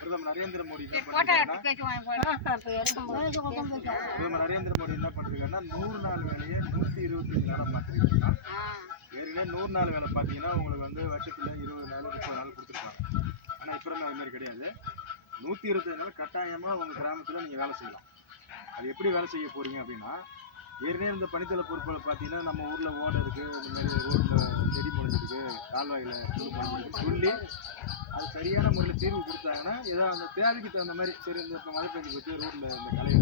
பிரதமர் நரேந்திர மோடி என்ன பண்ணிருக்காருன்னா பிரதமர் நரேந்திர மோடி என்ன பண்ணிருக்காருன்னா 100 நாள் வேலையை 125 நாளா மாற்றிருக்காங்க. ஏற்கனவே 100 நாள் வேலை பார்த்தீங்கன்னா உங்களுக்கு வந்து வருஷத்துல 20 நாள் 30 நாள் கொடுத்துருக்காங்க. ஆனால் இப்போ அது மாதிரி கிடையாது. 125 நாள் கட்டாயமாக உங்கள் கிராமத்தில் நீங்கள் வேலை செய்யலாம். அது எப்படி வேலை செய்ய போறீங்க அப்படின்னா, ஏற்கனவே இந்த பணித்தள பொறுப்புகளை பார்த்தீங்கன்னா நம்ம ஊரில் ஓடை இருக்குது, இந்த மாதிரி ரோட்டில் செடி முளைஞ்சிருக்கு, கால்வாயில் புல் முளைஞ்சிருக்கு சொல்லி அது சரியான முறையில் தீர்வு கொடுத்தாங்கன்னா ஏதோ அந்த தேவைக்கு தகுந்த மாதிரி சரி இந்த இப்போ மழை பெஞ்சு போச்சு ரோட்டில் இந்த களை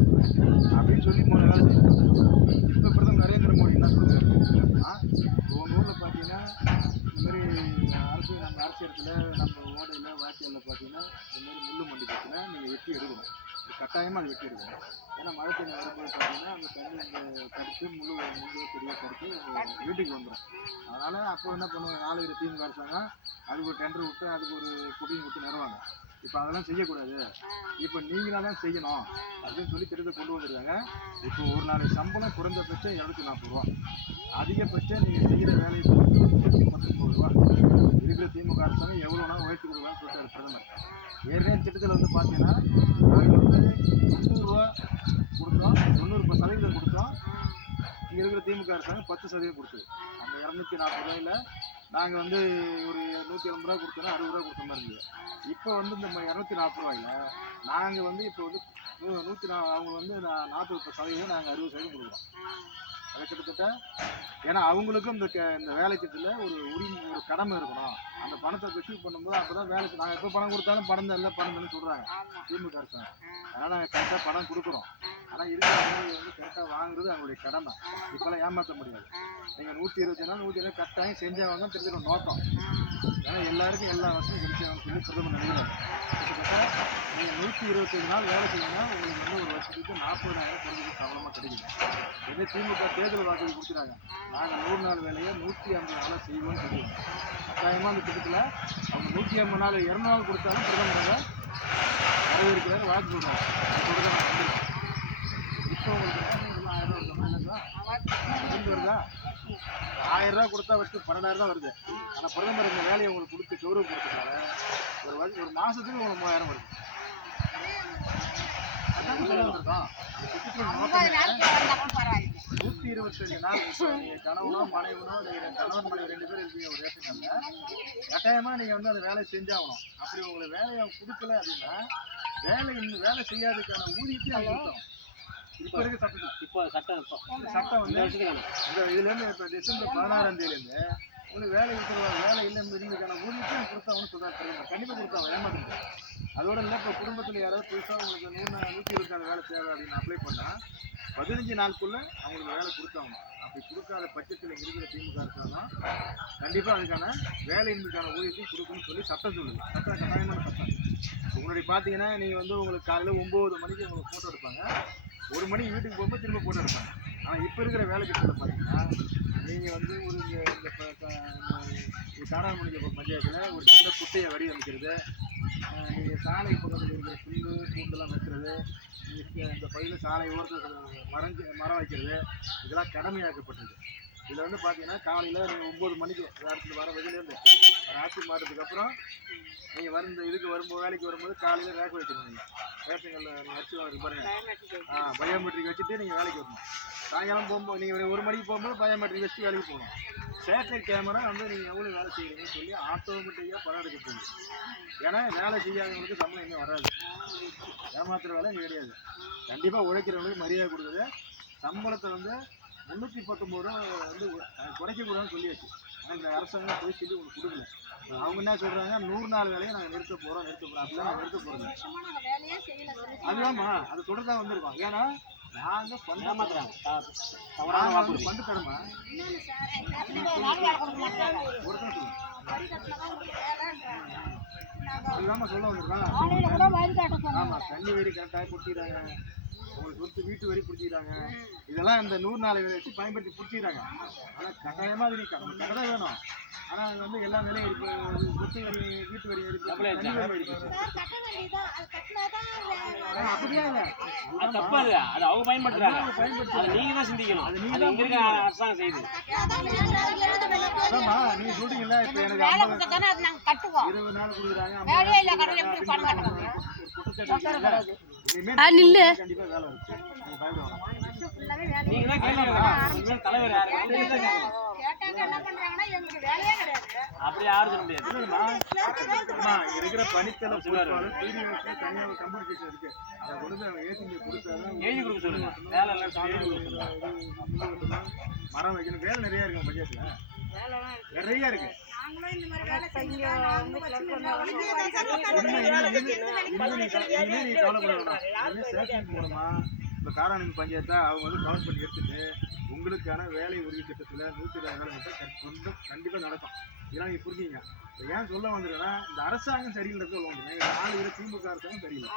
அப்படின்னு சொல்லி வேலை செய்யணும். இப்போ பிரதமர் நரேந்திர மோடி என்ன சொல்றாருன்னா, உங்கள் ஊரில் பார்த்தீங்கன்னா இந்த மாதிரி நம்ம அரசியலத்தில் நம்ம ஓடையில் வாய்க்காலில் பார்த்தீங்கன்னா இந்த மாதிரி முள்ளு மண்டி போச்சுன்னா நீங்கள் வெட்டி எடுக்கணும். கட்டாயமாக அது வெட்டி எடுக்கணும். ஏன்னா மழை தண்ணி வரும்போது பார்த்தீங்கன்னா அந்த தண்ணி இந்த கருத்து முழு பெரிய கருத்து வீட்டுக்கு வந்துடும். அதனால் அப்போ என்ன பண்ணுவாங்க, 4 திமுக அரசாங்கம் அதுக்கு ஒரு டெண்டர் விட்டு அதுக்கு ஒரு குடியும் விட்டு நிறுவாங்க. இப்போ அதெல்லாம் செய்யக்கூடாது, இப்போ நீங்களாக தான் செய்யணும் அப்படின்னு சொல்லி திட்டத்தை கொண்டு வந்துருக்காங்க. இப்போ ஒரு நாளைக்கு சம்பளம் குறைந்தபட்சம் 240 ரூபா, அதிகபட்சம் நீங்கள் செய்கிற வேலையை 19 ரூபா. இருக்கிற திமுக அரசாங்கம் எவ்வளோனா உயர்த்தி கொடுக்கலாம்னு சொல்லிட்டாரு பிரதமர். ஏற்கனவே திட்டத்தில் வந்து பார்த்தீங்கன்னா நாங்கள் வந்து 90 ரூபா கொடுத்தோம், 90% கொடுத்தோம். இங்கே இருக்கிற திமுக அரசாங்கம் 10% கொடுத்தது. அந்த 240 ரூபாயில் நாங்கள் வந்து ஒரு 180 ரூபா கொடுத்தோன்னா 60 ரூபா கொடுத்த மாதிரி இருந்தது. இப்போ வந்து இந்த 240 ரூபாயில் நாங்கள் வந்து இப்போ வந்து அவங்க வந்து 40% நாங்கள் 60% கொடுக்குறோம். அதை கிட்டத்தட்ட ஏன்னா அவங்களுக்கும் இந்த வேலை திட்டத்தில் ஒரு கடமை இருக்கணும். அந்த பணத்தை ரிசீவ் பண்ணும்போது அப்போ தான் வேலைக்கு நாங்கள் எப்போ பணம் கொடுத்தாலும் பணம் தரல சொல்கிறாங்க திமுக அரசாங்கம். அதனால் நாங்கள் கரெக்டாக பணம் கொடுக்குறோம். ஆனால் இருக்கிற வேலையை வந்து கரெக்டாக வாங்குறது அவங்களுடைய கடமை. இப்போல்லாம் ஏமாற்ற முடியாது. நீங்கள் 125 நாள் 120 கட்டாயம் செஞ்சாங்க தெரிஞ்சுக்கிற நோக்கம். ஏன்னா எல்லாருக்கும் எல்லா வசதியும் கிடைச்சாங்கன்னு சொல்லி பிரதமர் நினைக்கிறார். கிட்டத்தட்ட நீங்கள் 125 நாள் வேலை செய்யணும்னா உங்களுக்கு வந்து ஒரு வருஷத்துக்கு 40,000 குறைஞ்சது சம்பளமாக கிடைக்குது. இதே திமுக தேர்தல் வாக்குறுதி கொடுக்குறாங்க, நாங்கள் 100 நாள் வேலையை 150 நாளாக செய்வோம்னு தெரியும். கட்டாயமாக அந்த திட்டத்தில் அவங்க 150 நாள் 200 நாள் கொடுத்தாலும் பிரதமர் வரவேற்கிறார், வாக்கு சொல்கிறாங்க. இப்போ உங்களுக்கு 1000 ரூபா வருதா? 1000 ரூபா கொடுத்தா வச்சு 12,000 தான் வருது. ஆனால் பிரதமர் இந்த வேலையை உங்களுக்கு கொடுத்து கௌரவப்படுத்துறதுனால ஒரு மாதத்துக்கு உங்களுக்கு 3000 வருது. அதான் சொல்ல வந்திருக்கோம். 125 நாள் நீங்கள் கணவனோ மனைவனோ நீங்கள் கணவன் மனைவி 2 பேர் இருக்கீங்க ஒரு ரேஷன் கார்டில், கட்டாயமாக நீங்கள் வந்து அந்த வேலையை செஞ்சாகணும். அப்படி உங்களுக்கு வேலையை கொடுக்கல அப்படின்னா வேலை செய்யாததுக்கான ஊதியத்தையும் அவங்க கொடுத்தோம். இப்போ இருக்க சட்டம் வந்து இந்த இதுலேருந்து இப்போ டிசம்பர் 16ஆம் தேதியிலேருந்து உங்களுக்கு வேலை இல்லை என்பதுக்கான ஊதியத்தையும் கொடுத்தாங்கன்னு சொல்கிறாங்க. கண்டிப்பாக கொடுத்தாங்க, ஏமாற்ற முடியாது. அதோட இல்லை இப்போ குடும்பத்தில் யாராவது புதுசாக உங்களுக்கு 120 நாள் வேலை தேவை அப்படின்னு அப்ளை பண்ணால் 15 நாளுக்குள்ளே அவங்களுக்கு வேலை கொடுத்தாங்க. அப்படி கொடுக்காத பட்சத்தில் இங்கே இருக்கிற திமுக அரசாங்கம் கண்டிப்பாக அதுக்கான வேலையின்மைக்கான ஊதியத்தையும் கொடுக்கணும்னு சொல்லி சட்டம் சொல்லுது. சட்டம் கட்டாயமான சட்டம். முன்னாடி பார்த்தீங்கன்னா நீங்கள் வந்து உங்களுக்கு காலையில் 9 மணிக்கு உங்களுக்கு ஃபோட்டோ எடுப்பாங்க, 1 மணிக்கு வீட்டுக்கு போகும்போது திரும்ப ஃபோட்டோ எடுப்பாங்க. ஆனால் இப்போ இருக்கிற வேலை கிட்டத்தில் பார்த்தீங்கன்னா நீங்கள் வந்து ஒரு இந்த காராமணிக்க பஞ்சாயத்தில் ஒரு சின்ன குட்டையை வடிவமைக்கிறது, நீங்கள் சாலை பக்கத்தில் இருக்கிற புல் பூண்டெல்லாம் வைக்கிறது, இந்த பகுதியில் சாலை ஓரத்தில் மரம் வைக்கிறது, இதெல்லாம் கடமையாக்கப்பட்டது. இதில் வந்து பார்த்தீங்கன்னா காலையில் நீங்கள் 9 மணிக்கு அடுத்து வர வெளியிலேருந்து ஆட்சி மாற்றதுக்கப்புறம் நீங்கள் இதுக்கு வரும்போது வேலைக்கு வரும்போது காலையில் ரேக் வைக்கணும். நீங்கள் ரேஷன்களில் நீங்கள் வச்சு பாருங்கள், பயோமெட்ரிக் வச்சுட்டு நீங்கள் வேலைக்கு வரணும். சாயங்காலம் போகும்போது நீங்கள் 1 மணிக்கு போகும்போது பயோமெட்ரிக் வச்சுட்டு வேலைக்கு போகணும். சேட்டலைட் கேமரா வந்து நீங்கள் எவ்வளோ வேலை செய்கிறீங்கன்னு சொல்லி ஆட்டோமேட்டிக்காக படம் எடுக்க போகுது. ஏன்னா வேலை செய்யாதவங்களுக்கு சம்பளம் இன்னும் வராது. ஏமாத்துற வேலை இங்கே கிடையாது. கண்டிப்பாக உழைக்கிறவங்களுக்கு மரியாதை கொடுக்குது. சம்பளத்தை வந்து 319 ரூபா வந்து குறைக்கக்கூடாதுன்னு சொல்லியாச்சு. ஆனால் இந்த அரசாங்கம் போய் சொல்லி உங்களுக்கு கொடுக்கல. அவங்க என்ன சொல்கிறாங்க, 100 நாள் வேலையை நாங்கள் நிறுத்த போகிறோம் அப்படிலாம் நாங்கள் நிறுத்த போகிறோம். அதுதான்மா அது தொடர்தான் வந்திருக்கோம். ஏன்னா நாங்கள் ஃபண்டு தரமா அதுதான் சொல்ல வந்திருக்கோம். ஆமாம், தண்ணி வேடி கரெக்டாக கொடுத்துறாங்க, உங்களுக்கு சொத்து வீட்டு வரி பிடிச்சிக்கிறாங்க. இதெல்லாம் இந்த 100 நாள் வேலையை வச்சு பயன்படுத்தி பிடிச்சிக்கிறாங்க. ஆனால் கட்டாயமாக அது நம்ம கடை தான் வேணும். ஆனால் அது வந்து எல்லா வேலையும் இருக்கு. சொத்து வரி, வீட்டு வரி இருக்கு, தனி வரி இருக்கு. அப்படியே இல்லை, அது தப்பு. அது அவங்க பயன்படுத்துறாங்க. அதை நீங்க தான் சிந்திக்கணும். அது நீங்க தான் இருக்க அரசாங்கம் செய்யுது. அதாம்மா நீங்க சொல்றீங்கல்ல, இப்போ எனக்கு 20 நாள் கொடுக்குறாங்க, 50 நில்லு கண்டிப்பா வேலை இருக்கு. நீங்க பயப்பட வேணாம். நீங்க தான் கேள்வி கேட்கணும். தலைவர் யாரு? அப்படி யாரும் சொல்ல முடியாது. இருக்கிற பணித்தலை பொறுப்பாளர் தனியாக கம்யூனிகேஷன் இருக்கு. அதை கொடுத்து அவங்க ஏசி கொடுத்தாதான் எழுதி கொடுக்க சொல்லுங்க. வேலை எல்லாம் எழுதி கொடுக்க சொல்லுங்க. மரம் வைக்கணும். வேலை நிறைய இருக்கு பஞ்சாயத்துல, நிறைய இருக்கு. மூலமா இப்ப காராணிக்கு பஞ்சாயத்தா அவங்க வந்து கவர் பண்ணி எடுத்துட்டு உங்களுக்கான வேலை உறுதி திட்டத்துல 120 வேலை மட்டும் கண்டிப்பா நடக்கும். இதெல்லாம் நீங்க புரிஞ்சுங்க. ஏன் சொல்ல வந்துருக்கேன்னா, இந்த அரசாங்கம் சரியில்லை சொல்ல வந்துருக்கேன். 4 பேர் திமுக அரசாங்கம் சரியில்லை.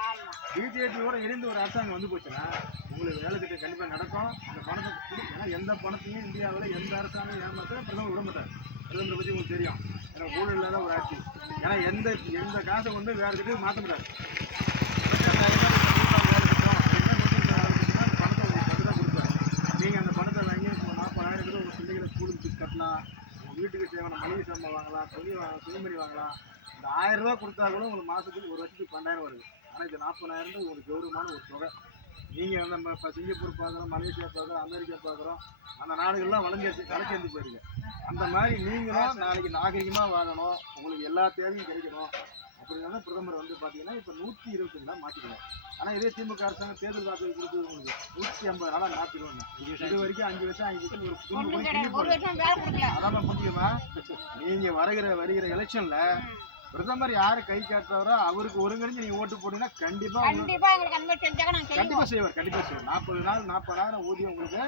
பிஜேபியோட இணைந்து ஒரு அரசாங்கம் வந்து போச்சுன்னா உங்களுக்கு வேலை திட்டம் கண்டிப்பா நடக்கும். அந்த பணத்தை ஏன்னா எந்த பணத்தையும் இந்தியாவில் எந்த அரசாங்கம் ஏமாற்ற பிரதமர் விட மாட்டார். பிரதமரை பற்றி உங்களுக்கு தெரியும். ஏன்னா ஊழல் இல்லாத ஒரு ஆட்சி. ஏன்னா எந்த காசை வந்து வேறு கிட்ட மாற்ற முடியாது. பணத்தை உங்களுக்கு தான் கொடுப்பாரு. நீங்கள் அந்த பணத்தை வாங்கி 40,000 உங்கள் பிள்ளைகளை ஸ்கூலுக்கு கட்டலாம், உங்கள் வீட்டுக்கு தேவையான மளிகை சாமான் வாங்கலாம், துணிமணி வாங்கலாம். இந்த 1000 ரூபா கொடுத்தா கூட உங்களுக்கு மாதத்துக்கு ஒரு வருஷத்துக்கு 12,000 வருது. ஆனால் இது 40,000 உங்களுக்கு கௌரவமான ஒரு தொகை. நீங்கள் வந்து நம்ம இப்போ சிங்கப்பூர் பார்க்குறோம், மலேசியா பார்க்குறோம், அமெரிக்கா பார்க்குறோம், அந்த நாடுகள்லாம் வளர்ந்து போயிருங்க. அந்த மாதிரி நீங்களும் நாளைக்கு நாகரிகமாக வாழணும், உங்களுக்கு எல்லா தேவையும் கிடைக்கணும் அப்படின்னா பிரதமர் வந்து பார்த்தீங்கன்னா இப்போ 125 நாள் மாற்றிடுவாங்க. ஆனால் இதே திமுக அரசாங்கம் தேர்தல் வாக்கு கொடுத்தது உங்களுக்கு 150 நாளாக மாற்றிடுவாங்க. இது வரைக்கும் 5 வருஷம் அதான் புரிஞ்சுக்கமா. நீங்கள் வருகிற எலெக்ஷனில் பிரதமர் யாரு கை காட்டுறாரோ அவருக்கு ஒருங்கிணைஞ்சு நீங்க ஓட்டு போட்டீங்கன்னா கண்டிப்பா செய்வார். 40 நாள் 40,000 ஊதியம் உங்களுக்கு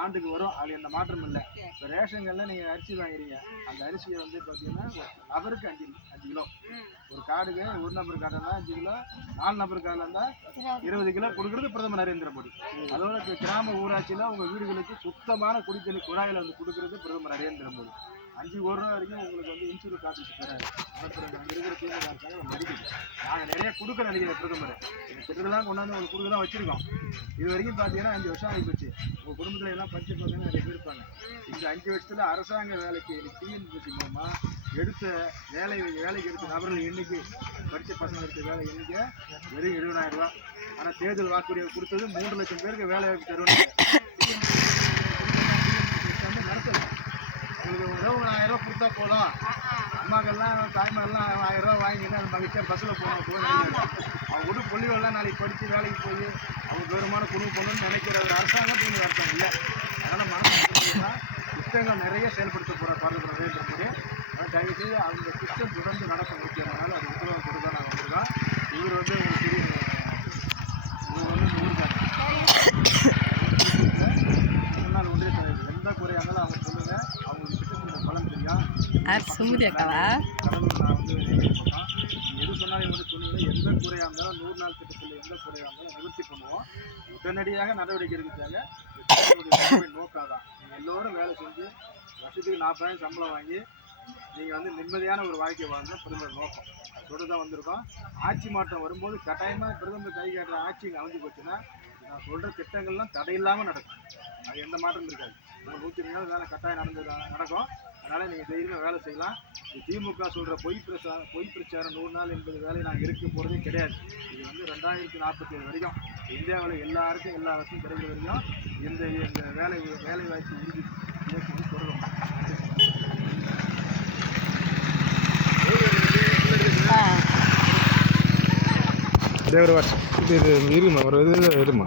ஆண்டுக்கு வரும். அது எந்த மாற்றம் இல்லை. இப்போ ரேஷன்கள்ல நீங்க அரிசி வாங்குறீங்க, அந்த அரிசியை வந்து பாத்தீங்கன்னா நபருக்கு 5 கிலோ, ஒரு கார்டுக்கு ஒரு நபர் கார்டுனா 5 கிலோ, 4 நபர் கார்டுல இருந்தா 20 கிலோ கொடுக்கறது பிரதமர் நரேந்திர மோடி. அதோட கிராம ஊராட்சியில உங்க வீடுகளுக்கு சுத்தமான குடித்தண்ணி குழாயில வந்து கொடுக்கறது பிரதமர் நரேந்திர மோடி. 5 ரூபா வரைக்கும் உங்களுக்கு வந்து இன்சூரன்ஸ் ஆஃபீஸ் தராரு. இருக்கிற திமுக மதிக்குது. நாங்கள் நிறைய கொடுக்க நினைக்கிறேன் பிரதமர். இந்த திட்டத்தெல்லாம் கொண்டாந்து உங்களுக்கு கொடுக்க தான் வச்சிருக்கோம். இது வரைக்கும் பார்த்தீங்கன்னா 5 வருஷம் ஆகி போச்சு. உங்கள் குடும்பத்தில் எல்லாம் படிச்சு பார்த்தாங்க, நிறைய பேர் இருப்பாங்க. இந்த 5 வருஷத்துல அரசாங்க வேலைக்கு டிஎன்பிஎஸ்சி மூலமா எடுத்த வேலைக்கு எடுத்த நபர்கள் எண்ணிக்கை, படித்த பசங்க எடுத்த வேலை எண்ணிக்கை வெறும் 70,000 ரூபா. ஆனால் தேர்தல் வாக்குறுதியை கொடுத்தது 3 லட்சம் பேருக்கு வேலை வாய்ப்பு தருவாங்க. நடத்தல. உங்களுக்கு உறவு 1000 ரூபா கொடுத்தா போதும். அம்மாக்கள்லாம் தாய்மாரெல்லாம் 1000 ரூபா வாங்கிங்கன்னா அது மகிழ்ச்சியாக பஸ்ஸில் போகணும். அவங்க கூட பொள்ளிவெல்லாம் நாளைக்கு படித்து வேலைக்கு போய் அவங்க கௌரவமான குடும்பம் போகணும்னு நினைக்கிற ஒரு அரசாங்கம் தோணி அர்த்தம் இல்லை. அதனால் மனசுனா திட்டங்கள் நிறைய செயல்படுத்த போகிற பாரத நரேந்திர மோடி. ஆனால் தயவுசெய்து அந்த திட்டம் தொடர்ந்து நடக்கும். முக்கியமானாலும் அது உத்தரவாதம் கொடுக்க நாங்கள் வந்திருக்கோம். இவர் வந்து உங்களுக்கு தெரியும், இவர் வந்து முன்னாள் ஒன்றிய தலைவர். எந்த குறையாக இருந்தாலும் அவங்க சொல்லுங்கள், அவங்களுக்கு திட்டத்தின் பலன் தெரியும். கடலூர் நான் வந்து எது சொன்னாலும் வந்து சொன்னீங்கன்னா எந்த குறையாக இருந்தாலும் 100 நாள் திட்டத்தில் எந்த குறையாக இருந்தாலும் நிவர்த்தி பண்ணுவோம். உடனடியாக நடவடிக்கை எடுக்கிறதுக்காக நோக்காதான். நீங்கள் எல்லோரும் வேலை செஞ்சு வருஷத்துக்கு 40,000 சம்பளம் வாங்கி நீங்கள் வந்து நிம்மதியான ஒரு வாழ்க்கை வாழ்ந்தா பிரதமர் நோக்கம். அதோடு தான் வந்திருக்கோம். ஆட்சி மாற்றம் வரும்போது கட்டாயமாக பிரதமர் கை காட்டுற ஆட்சி இங்கே அமைஞ்சு போச்சுன்னா நான் சொல்கிற திட்டங்கள்லாம் தடையில்லாமல் நடக்கும். அது எந்த மாற்றம் இருக்காது. 120 நாள் வேலை கட்டாயம் நடக்கும். அதனால் நீங்கள் தைரியமாக வேலை செய்யலாம். திமுக சொல்கிற பொய் பிரச்சாரம் 100 நாள் என்பது வேலை நான் இருக்க போகிறதே கிடையாது. இது வந்து 2047 வரைக்கும் இந்தியாவில் எல்லாருக்கும் எல்லா வசதியும் கிடைக்கிற வரைக்கும் இந்த வேலை வாய்ப்பு உறுதி இயக்கம் தொடரும். தேவரவாட் இது இருமா, ஒரு இது இருமா.